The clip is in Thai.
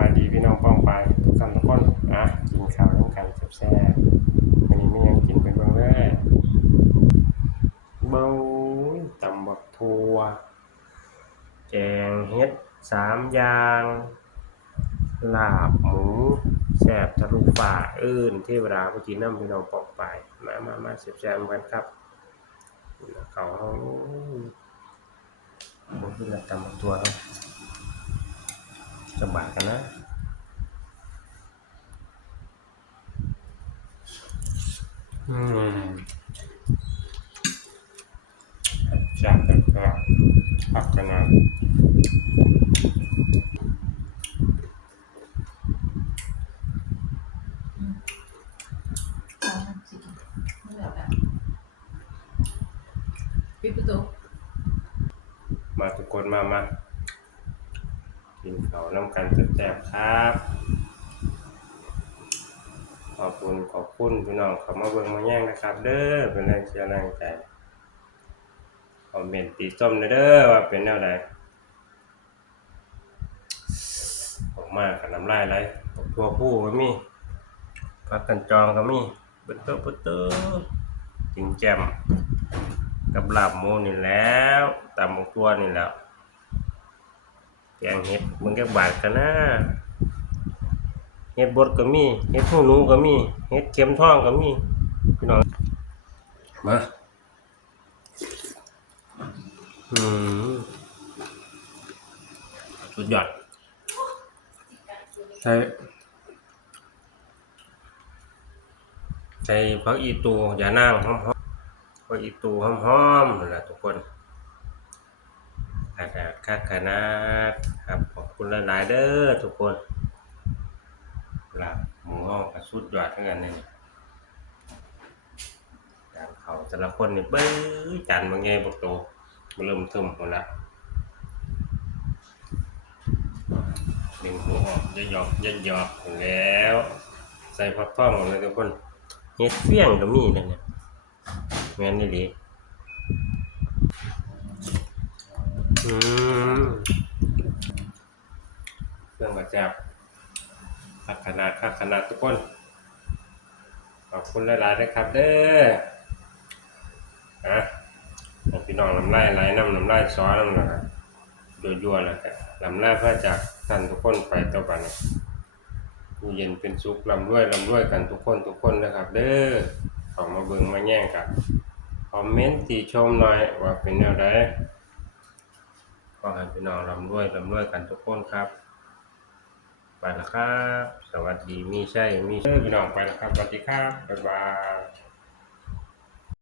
ายดีพี่น้องป้องไปทุกคำทุกคนอะกินข้าวน้ำกันแซ่บๆวันนี้ไม่ยังกินเป็นเบื้องแรกเบาตำบักทัวแกงเฮ็ดสามอย่างลาบหมูแซ่บทะลุฝ่าอื่นที่เวลาไปกินน้ำพี่น้องปอกไปมามามาเสียบแซมกันครับเขาเขาบนที่เราตำบักทัวครับ สบายกันนะอืมจากแต่ก็พักกันนะเอาน้ำสิไม่เหลือแบบปิดประตูมาทุกคนมามา กินข้าน้ำกันแซ่บๆครับ ขอบคุณขอบคุณพี่น้องเขามาเบิ่งมาแย่งนะครับ เด้อเป็นแรงเชียร์แรงใจคอมเมนต์ตีส้มเด้อว่าเป็นแนวใดออกมากับน้ำลายไหลบักตัวผู้ก็มีผักกันจองก็มีเบิ้เตอร์เบิ้เตอร์จิงแจ่มกับหลาบหมูนี่แล้วตำบักตัวนี่แล้ว แกงเห็ดมึงก็บาดกันนะเห็ดบดก็มีเห็ดหูหนูก็มีเห็ดเข็มทองก็มีพี่น้องมาอืมสุดยอดใช้ใช้พักอีตูอย่านางหอมๆพักอีตูหอมๆนั่นแหละทุกคน ขาดคักขนาดครับ ขอบคุณหลายๆเด้อทุกคนหลาบหมูห้องกับสุดยอดทั้งนั้นเลยจานเขาแต่ละคนนี่เบ้ยจานบางไงบอกโตมาเริ่มเทิมหมดละดึงหัวออกจะหยอกจะหยอกแล้ว ใส่ผักท้องเลยทุกคนเฮ็ดเฟี้ยงก็มีนะเนี่ยงั้นนี่ดีอืม เครื่องกระจับคักขนาดคักขนาดทุกคน ขอบคุณหลายๆนะครับ เด้ออะพี่น้องลำไล่ไหลน้ำลำไล่ซ้อนน้ำนะครับยั่วๆแล้วกันลำไล่พระจากท่านทุกคนไปต่อไปนะอยู่เย็นเป็นสุขลำด้วยลำด้วยกันทุกคนทุกคนนะครับ เด้อขอมาเบิงมาแย่งกันคอมเมนต์ติชมหน่อยว่าเป็นแนวใดขอให้พี่น้องลำด้วยลำด้วยกันทุกคนครับ ไปแล้วครับ สวัสดีมีใช่มีใช่พี่น้องไปแล้วครับ สวัสดีครับบ๊ายบาย